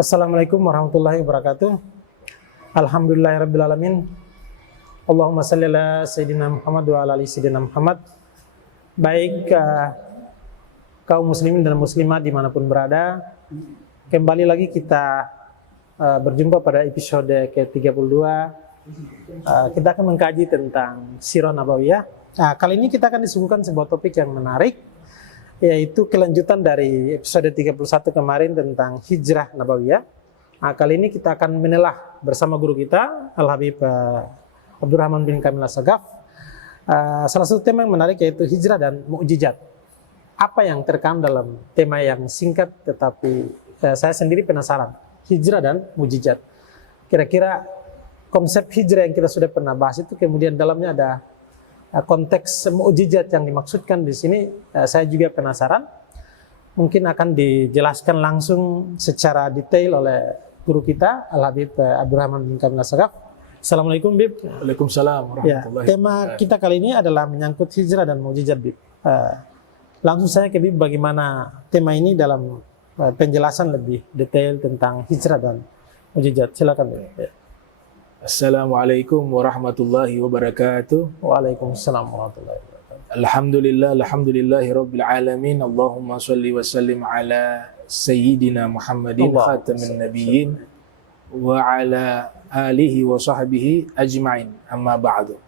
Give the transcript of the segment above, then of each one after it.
Assalamualaikum warahmatullahi wabarakatuh. Alhamdulillahirrabbilalamin. Allahumma salli ala Sayyidina Muhammad wa ala ali Sayyidina Muhammad. Baik kaum muslimin dan muslimat dimanapun berada, kembali lagi kita berjumpa pada episode ke-32. Kita akan mengkaji tentang Sirah Nabawiyah. Kali ini kita akan disuguhkan sebuah topik yang menarik, yaitu kelanjutan dari episode 31 kemarin tentang Hijrah Nabawiyah. Kali ini kita akan menelah bersama guru kita, Al-Habib Abdurrahman bin Kamil As-Sagaf, salah satu tema yang menarik yaitu Hijrah dan Mukjizat. Apa yang terkandung dalam tema yang singkat, tetapi saya sendiri penasaran, Hijrah dan Mukjizat. Kira-kira konsep hijrah yang kita sudah pernah bahas itu, kemudian dalamnya ada konteks mukjizat yang dimaksudkan di sini, saya juga penasaran. Mungkin akan dijelaskan langsung secara detail oleh guru kita, Al-Habib Abdurrahman bin Kamil As-Sagaf. Assalamualaikum, Bib. Waalaikumsalam warahmatullahi wabarakatuh. Tema kita kali ini adalah menyangkut hijrah dan mukjizat, Bib. Langsung saya ke Bib, bagaimana tema ini dalam penjelasan lebih detail tentang hijrah dan mukjizat. Silakan, Bib. Assalamualaikum warahmatullahi wabarakatuh. Waalaikumsalam warahmatullahi wabarakatuh. Alhamdulillahi rabbil alamin. Allahumma salli wa sallim ala Sayyidina Muhammadin khatamin nabiyyin wa ala alihi wa sahbihi ajma'in. Amma ba'du.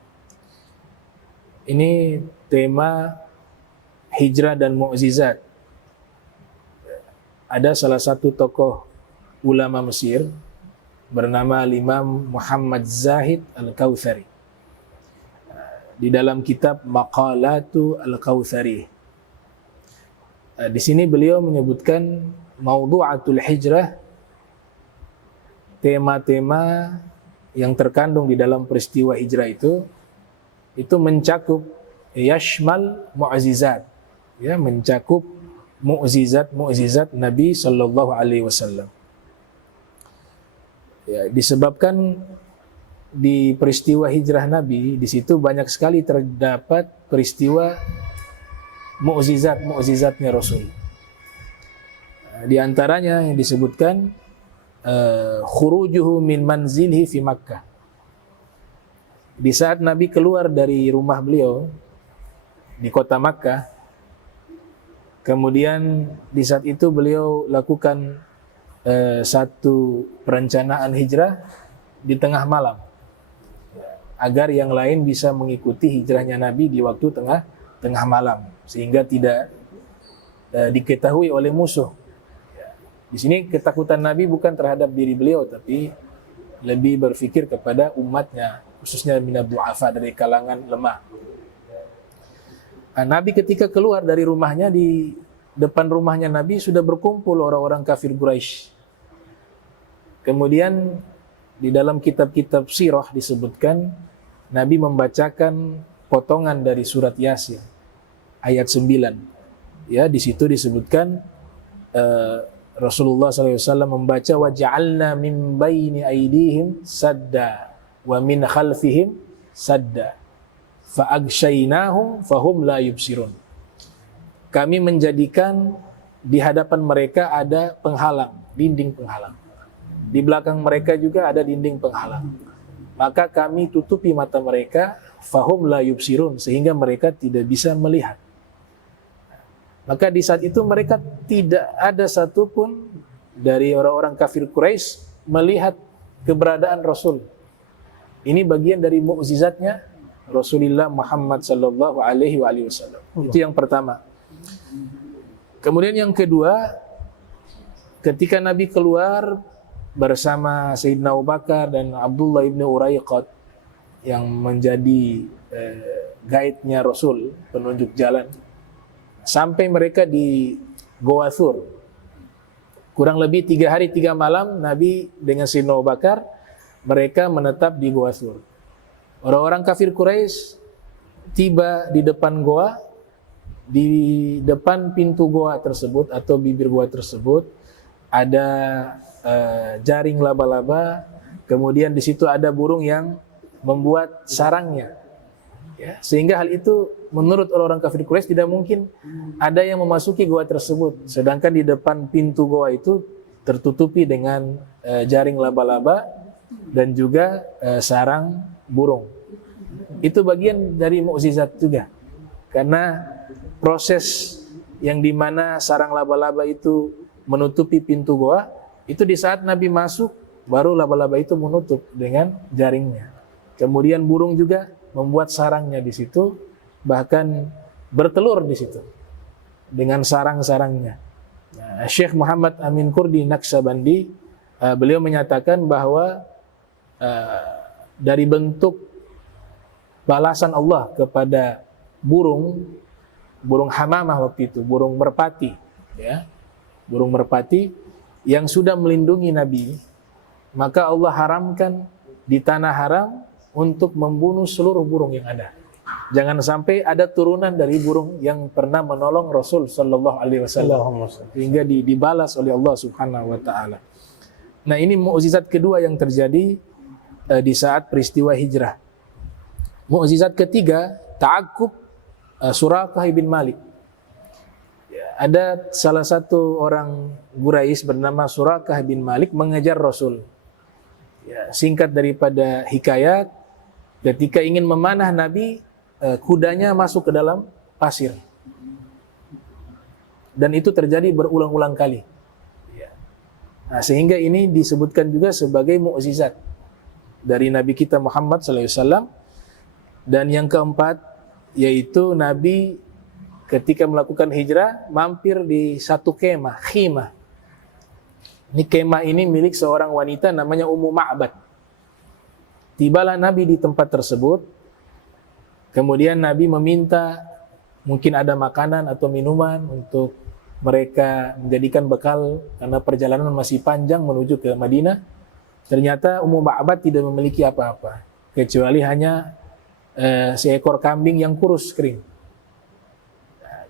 Ini tema hijrah dan mukjizat. Ada salah satu tokoh ulama Mesir bernama Imam Muhammad Zahid Al-Kautsari. Di dalam kitab Maqalatu Al-Kautsari, di sini beliau menyebutkan maudhu'atul hijrah, tema-tema yang terkandung di dalam peristiwa hijrah itu mencakup yashmal mu'jizat, ya, mencakup mukjizat Nabi sallallahu alaihi wasallam. Ya, disebabkan di peristiwa hijrah Nabi, di situ banyak sekali terdapat peristiwa mukjizatnya Rasul. Di antaranya yang disebutkan khurujuhu min manzilihi fi Makkah. Di saat Nabi keluar dari rumah beliau di kota Makkah, kemudian di saat itu beliau lakukan satu perencanaan hijrah di tengah malam, agar yang lain bisa mengikuti hijrahnya Nabi di waktu tengah malam, sehingga tidak diketahui oleh musuh. Di sini ketakutan Nabi bukan terhadap diri beliau, tapi lebih berpikir kepada umatnya, khususnya minad du'afa, dari kalangan lemah. Nabi ketika keluar dari rumahnya, di depan rumahnya Nabi sudah berkumpul orang-orang kafir Quraisy. Kemudian di dalam kitab-kitab sirah disebutkan Nabi membacakan potongan dari surat Yasin ayat 9. Ya, di situ disebutkan Rasulullah SAW membaca wa ja'alna min baini aydihim sadda wa min khalfihim sadda fa aghshaynahum fahum la yubsirun. Kami menjadikan di hadapan mereka ada penghalang, dinding penghalang. Di belakang mereka juga ada dinding penghalang. Maka kami tutupi mata mereka, fahum la yubsirun, sehingga mereka tidak bisa melihat. Maka di saat itu mereka tidak ada satupun dari orang-orang kafir Quraisy melihat keberadaan Rasul. Ini bagian dari mukjizatnya Rasulullah Muhammad sallallahu alaihi wasallam. Itu yang pertama. Kemudian yang kedua, ketika Nabi keluar bersama Sayyidina Abu Bakar dan Abdullah ibn Uraiqat yang menjadi guide-nya Rasul, penunjuk jalan, sampai mereka di Goa Thur. Kurang lebih 3 hari 3 malam Nabi dengan Sayyidina Abu Bakar, mereka menetap di Goa Thur. Orang-orang kafir Quraisy tiba di depan goa. Di depan pintu goa tersebut atau bibir goa tersebut ada jaring laba-laba, kemudian di situ ada burung yang membuat sarangnya. Ya, sehingga hal itu menurut orang-orang kafir Quraisy tidak mungkin ada yang memasuki goa tersebut. Sedangkan di depan pintu goa itu tertutupi dengan jaring laba-laba dan juga sarang burung. Itu bagian dari mukjizat juga. Karena proses yang dimana sarang laba-laba itu menutupi pintu goa, itu di saat Nabi masuk, baru laba-laba itu menutup dengan jaringnya. Kemudian burung juga membuat sarangnya di situ, bahkan bertelur di situ dengan sarang-sarangnya. Nah, Syekh Muhammad Amin Kurdi Naqsyabandi, beliau menyatakan bahwa dari bentuk balasan Allah kepada burung hamamah waktu itu, burung merpati, ya, burung merpati yang sudah melindungi Nabi, maka Allah haramkan di tanah haram untuk membunuh seluruh burung yang ada. Jangan sampai ada turunan dari burung yang pernah menolong Rasul Sallallahu Alaihi Wasallam hingga dibalas oleh Allah Subhanahu Wa Taala. Nah, ini mukjizat kedua yang terjadi di saat peristiwa hijrah. Mukjizat ketiga, ta'aqqub Suraqah bin Malik. Ada salah satu orang Quraisy bernama Suraqah bin Malik mengejar Rasul. Ya, singkat daripada hikayat, ketika ingin memanah Nabi, kudanya masuk ke dalam pasir. Dan itu terjadi berulang-ulang kali. Nah, sehingga ini disebutkan juga sebagai mukjizat dari Nabi kita Muhammad SAW. Dan yang keempat, yaitu Nabi ketika melakukan hijrah, mampir di satu kemah, khimah. Ini kemah ini milik seorang wanita namanya Ummu Ma'bad. Tibalah Nabi di tempat tersebut. Kemudian Nabi meminta mungkin ada makanan atau minuman untuk mereka menjadikan bekal karena perjalanan masih panjang menuju ke Madinah. Ternyata Ummu Ma'bad tidak memiliki apa-apa kecuali hanya seekor kambing yang kurus kering.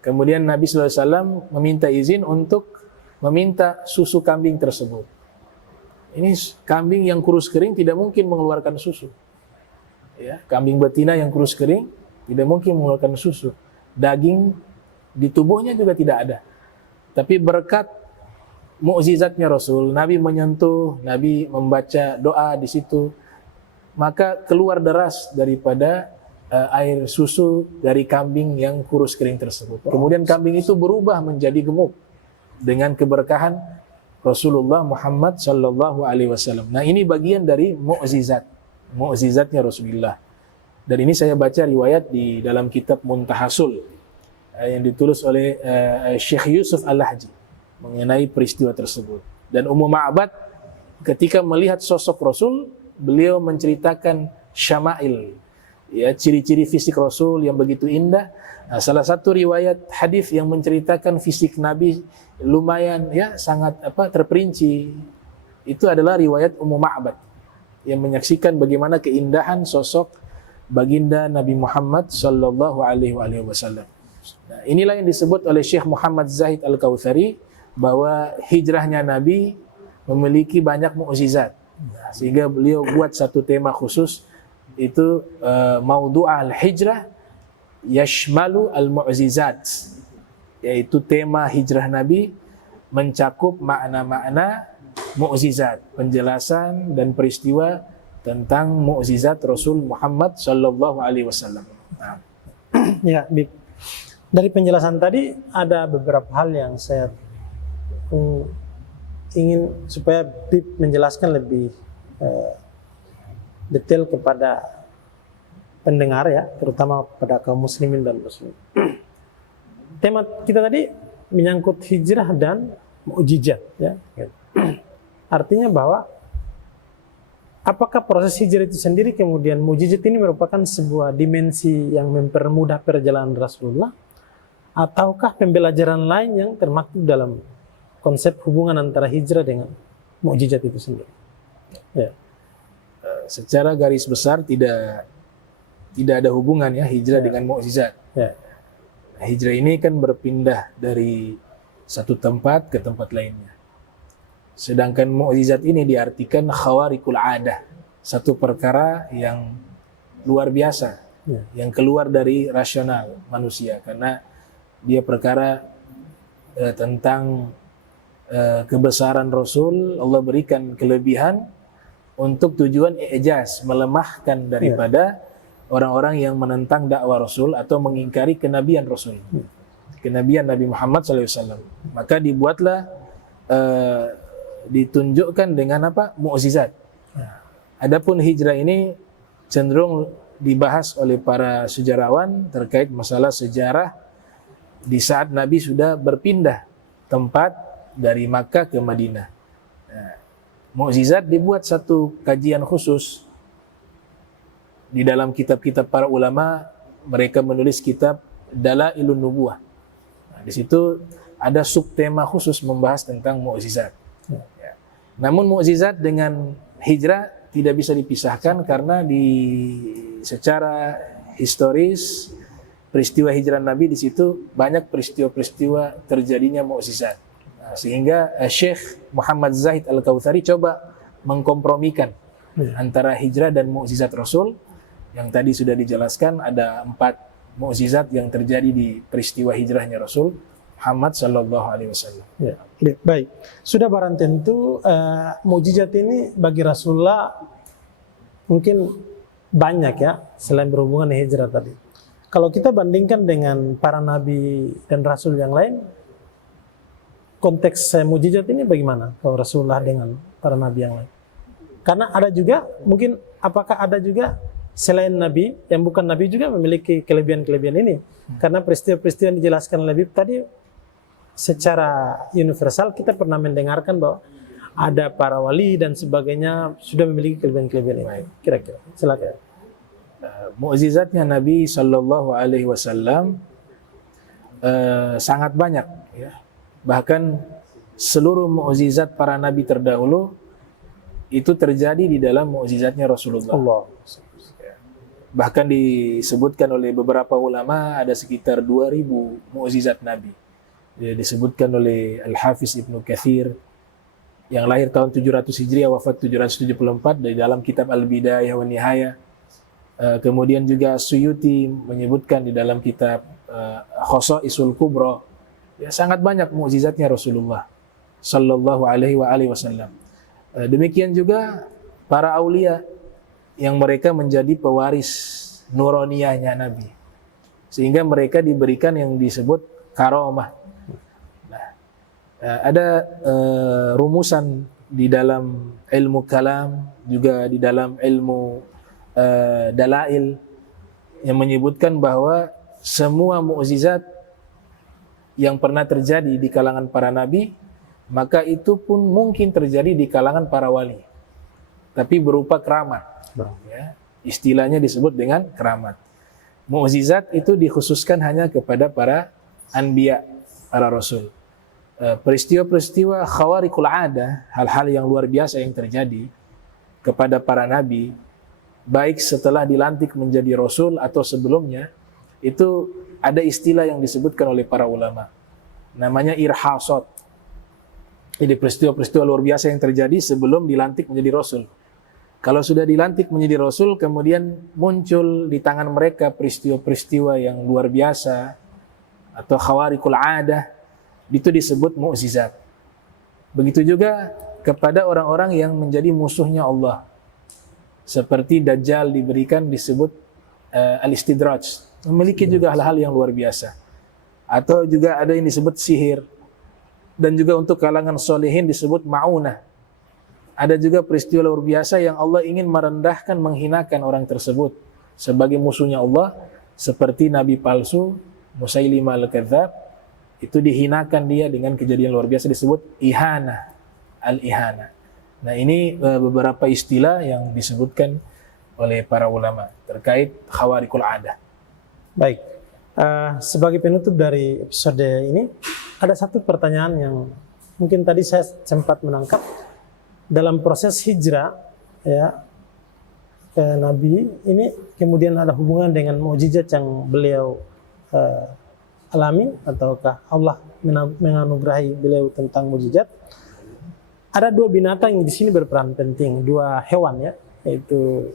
Kemudian Nabi SAW meminta izin untuk meminta susu kambing tersebut. Ini kambing yang kurus kering tidak mungkin mengeluarkan susu. Ya, kambing betina yang kurus kering tidak mungkin mengeluarkan susu. Daging di tubuhnya juga tidak ada. Tapi berkat mukjizatnya Rasul, Nabi menyentuh, Nabi membaca doa di situ, maka keluar deras daripada air susu dari kambing yang kurus kering tersebut. Kemudian kambing itu berubah menjadi gemuk dengan keberkahan Rasulullah Muhammad sallallahu alaihi wasallam. Nah, ini bagian dari mukjizatnya Rasulullah. Dan ini saya baca riwayat di dalam kitab Muntahasul yang ditulis oleh Syekh Yusuf Al-Lahji mengenai peristiwa tersebut. Dan Ummu Ma'bad ketika melihat sosok Rasul, beliau menceritakan syama'il, ya, ciri-ciri fisik Rasul yang begitu indah. Nah, salah satu riwayat hadis yang menceritakan fisik Nabi lumayan, ya, sangat terperinci, itu adalah riwayat Ummu Ma'bad yang menyaksikan bagaimana keindahan sosok baginda Nabi Muhammad sallallahu alaihi wasallam. Nah, inilah yang disebut oleh Syekh Muhammad Zahid Al-Kautsari bahwa hijrahnya Nabi memiliki banyak mukjizat. Nah, sehingga beliau buat satu tema khusus, itu Maudhu' al-Hijrah Yashmalu al-Mu'jizat, yaitu tema hijrah Nabi mencakup makna-makna mukjizat, penjelasan dan peristiwa tentang mukjizat Rasul Muhammad sallallahu alaihi wasallam. Nah. Ya, Bib. Dari penjelasan tadi ada beberapa hal yang saya ingin supaya Bib menjelaskan lebih detail kepada pendengar, ya, terutama pada kaum muslimin dan muslim. Tema kita tadi menyangkut hijrah dan mukjizat, ya. Artinya bahwa apakah proses hijrah itu sendiri kemudian mukjizat ini merupakan sebuah dimensi yang mempermudah perjalanan Rasulullah, ataukah pembelajaran lain yang termaktub dalam konsep hubungan antara hijrah dengan mukjizat itu sendiri? Ya. Secara garis besar tidak ada hubungan, ya, hijrah dengan mukjizat. Ya. Hijrah ini kan berpindah dari satu tempat ke tempat lainnya. Sedangkan mukjizat ini diartikan khawariqul adah, satu perkara yang luar biasa, ya, yang keluar dari rasional manusia, karena dia perkara tentang kebesaran Rasul, Allah berikan kelebihan untuk tujuan i'jaz, melemahkan daripada orang-orang yang menentang dakwah Rasul atau mengingkari kenabian Rasul, kenabian Nabi Muhammad SAW. Maka dibuatlah, ditunjukkan dengan apa? Mukjizat. Adapun hijrah ini cenderung dibahas oleh para sejarawan terkait masalah sejarah di saat Nabi sudah berpindah tempat dari Makkah ke Madinah. Mukjizat dibuat satu kajian khusus di dalam kitab-kitab para ulama. Mereka menulis kitab Dalailun Nubuwah. Di situ ada subtema khusus membahas tentang mukjizat. Namun mukjizat dengan hijrah tidak bisa dipisahkan karena secara historis peristiwa hijrah Nabi di situ banyak peristiwa-peristiwa terjadinya mukjizat. Sehingga Syekh Muhammad Zahid Al-Kautsari coba mengkompromikan antara hijrah dan mukjizat Rasul. Yang tadi sudah dijelaskan ada 4 mukjizat yang terjadi di peristiwa hijrahnya Rasul Muhammad sallallahu alaihi wasallam. Ya, baik. Sudah barang tentu mukjizat ini bagi Rasulullah mungkin banyak ya, selain berhubungan dengan hijrah tadi. Kalau kita bandingkan dengan para nabi dan rasul yang lain, konteks mukjizat ini bagaimana kalau Rasulullah dengan para nabi yang lain? Karena ada juga, mungkin apakah ada juga selain nabi yang bukan nabi juga memiliki kelebihan-kelebihan ini? Karena peristiwa-peristiwa yang dijelaskan lebih tadi secara universal kita pernah mendengarkan bahwa ada para wali dan sebagainya sudah memiliki kelebihan-kelebihan ini. Kira-kira, silakan. Mukjizatnya Nabi Sallallahu Alaihi Wasallam sangat banyak, ya. Bahkan seluruh mukjizat para nabi terdahulu itu terjadi di dalam mukjizatnya Rasulullah. Allah. Bahkan disebutkan oleh beberapa ulama ada sekitar 2000 mukjizat Nabi. Disebutkan oleh Al-Hafiz Ibnu Katsir yang lahir tahun 700 Hijriah, wafat 774, dari dalam kitab Al-Bidayah wa Nihayah. Kemudian juga Suyuti menyebutkan di dalam kitab Khosaisul Kubra. Ya, sangat banyak mukjizatnya Rasulullah sallallahu alaihi wasallam. Demikian juga para aulia yang mereka menjadi pewaris nuroniyahnya Nabi, sehingga mereka diberikan yang disebut karomah. Nah, ada rumusan di dalam ilmu kalam, juga di dalam ilmu dalail yang menyebutkan bahwa semua mukjizat yang pernah terjadi di kalangan para nabi, maka itu pun mungkin terjadi di kalangan para wali, tapi berupa keramat. Ya, istilahnya disebut dengan keramat. Mukjizat itu dikhususkan hanya kepada para anbiya, para rasul. Peristiwa-peristiwa khawariqul adah, hal-hal yang luar biasa yang terjadi kepada para nabi, baik setelah dilantik menjadi rasul atau sebelumnya, itu ada istilah yang disebutkan oleh para ulama, namanya irhasot. Jadi peristiwa-peristiwa luar biasa yang terjadi sebelum dilantik menjadi rasul. Kalau sudah dilantik menjadi rasul, kemudian muncul di tangan mereka peristiwa-peristiwa yang luar biasa atau khawariqul adah, itu disebut mukjizat. Begitu juga kepada orang-orang yang menjadi musuhnya Allah, seperti Dajjal diberikan disebut al-istidraj, memiliki juga hal-hal yang luar biasa. Atau juga ada yang disebut sihir, dan juga untuk kalangan solehin disebut ma'unah. Ada juga peristiwa luar biasa yang Allah ingin merendahkan, menghinakan orang tersebut sebagai musuhnya Allah, seperti Nabi palsu Musailimah al-Kadzab, itu dihinakan dia dengan kejadian luar biasa disebut ihana, al-ihana. Nah, ini beberapa istilah yang disebutkan oleh para ulama terkait khawariqul adah. Baik, sebagai penutup dari episode ini, ada satu pertanyaan yang mungkin tadi saya sempat menangkap. Dalam proses hijrah ya ke Nabi ini, kemudian ada hubungan dengan mukjizat yang beliau alami, ataukah Allah menganugerahi beliau tentang mukjizat? Ada 2 binatang yang di sini berperan penting, 2 hewan ya, yaitu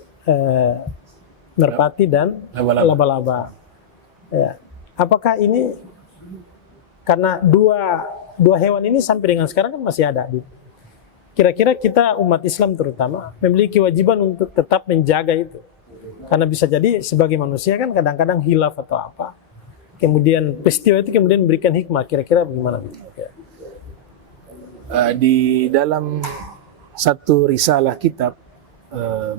merpati dan laba-laba. Ya. Apakah ini Karena dua hewan ini sampai dengan sekarang kan masih ada. Kira-kira kita umat Islam terutama memiliki kewajiban untuk tetap menjaga itu. Karena bisa jadi sebagai manusia kan kadang-kadang hilaf atau apa. Kemudian peristiwa itu kemudian memberikan hikmah. Kira-kira bagaimana? Di dalam satu risalah kitab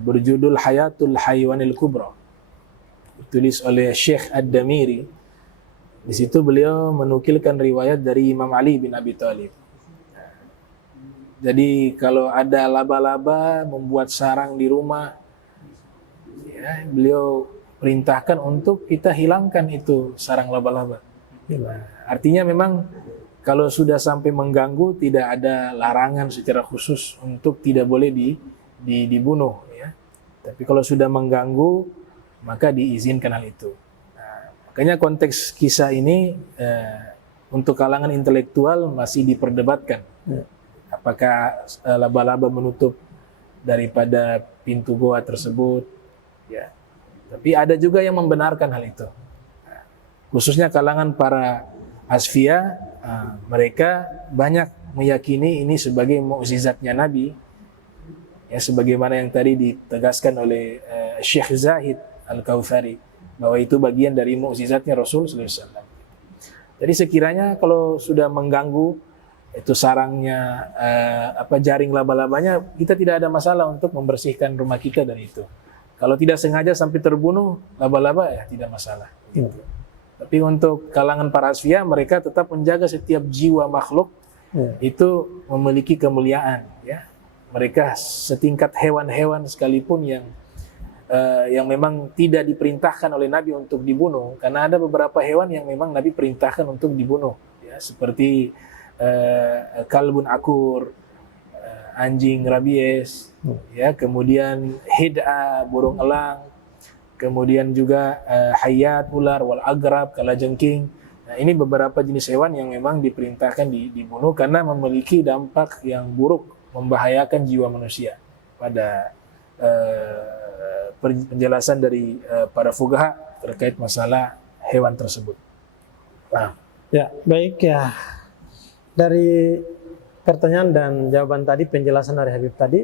berjudul Hayatul Haywanil Kubra, ditulis oleh Syekh Ad-Damiri. Di situ beliau menukilkan riwayat dari Imam Ali bin Abi Thalib. Jadi kalau ada laba-laba membuat sarang di rumah, ya, beliau perintahkan untuk kita hilangkan itu sarang laba-laba. Artinya memang kalau sudah sampai mengganggu, tidak ada larangan secara khusus untuk tidak boleh dibunuh. Ya. Tapi kalau sudah mengganggu, maka diizinkan hal itu. Makanya konteks kisah ini untuk kalangan intelektual masih diperdebatkan. Apakah laba-laba menutup daripada pintu goa tersebut? Ya. Tapi ada juga yang membenarkan hal itu. Khususnya kalangan para asfiya, mereka banyak meyakini ini sebagai mukjizatnya Nabi. Ya, sebagaimana yang tadi ditegaskan oleh Syekh Zahid Al-Kautsari, bahwa itu bagian dari mukjizatnya Rasul SAW. Jadi sekiranya kalau sudah mengganggu itu sarangnya, jaring laba-labanya, kita tidak ada masalah untuk membersihkan rumah kita dari itu. Kalau tidak sengaja sampai terbunuh laba-laba, ya tidak masalah. Gitu. Tapi untuk kalangan para asfiya, mereka tetap menjaga setiap jiwa makhluk itu memiliki kemuliaan. Ya. Mereka setingkat hewan-hewan sekalipun yang memang tidak diperintahkan oleh Nabi untuk dibunuh, karena ada beberapa hewan yang memang Nabi perintahkan untuk dibunuh, ya, seperti kalbun akur, anjing rabies, ya, kemudian hid'a, burung elang, kemudian juga hayat, ular, wal agrab, kalajengking. Nah, ini beberapa jenis hewan yang memang diperintahkan dibunuh karena memiliki dampak yang buruk, membahayakan jiwa manusia. Pada penjelasan dari para fuqaha terkait masalah hewan tersebut. Nah. Ya, baik ya. Dari pertanyaan dan jawaban tadi, penjelasan dari Habib tadi,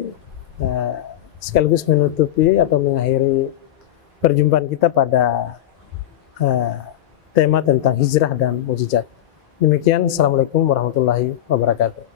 sekaligus menutupi atau mengakhiri perjumpaan kita pada tema tentang hijrah dan mukjizat. Demikian, Assalamualaikum warahmatullahi wabarakatuh.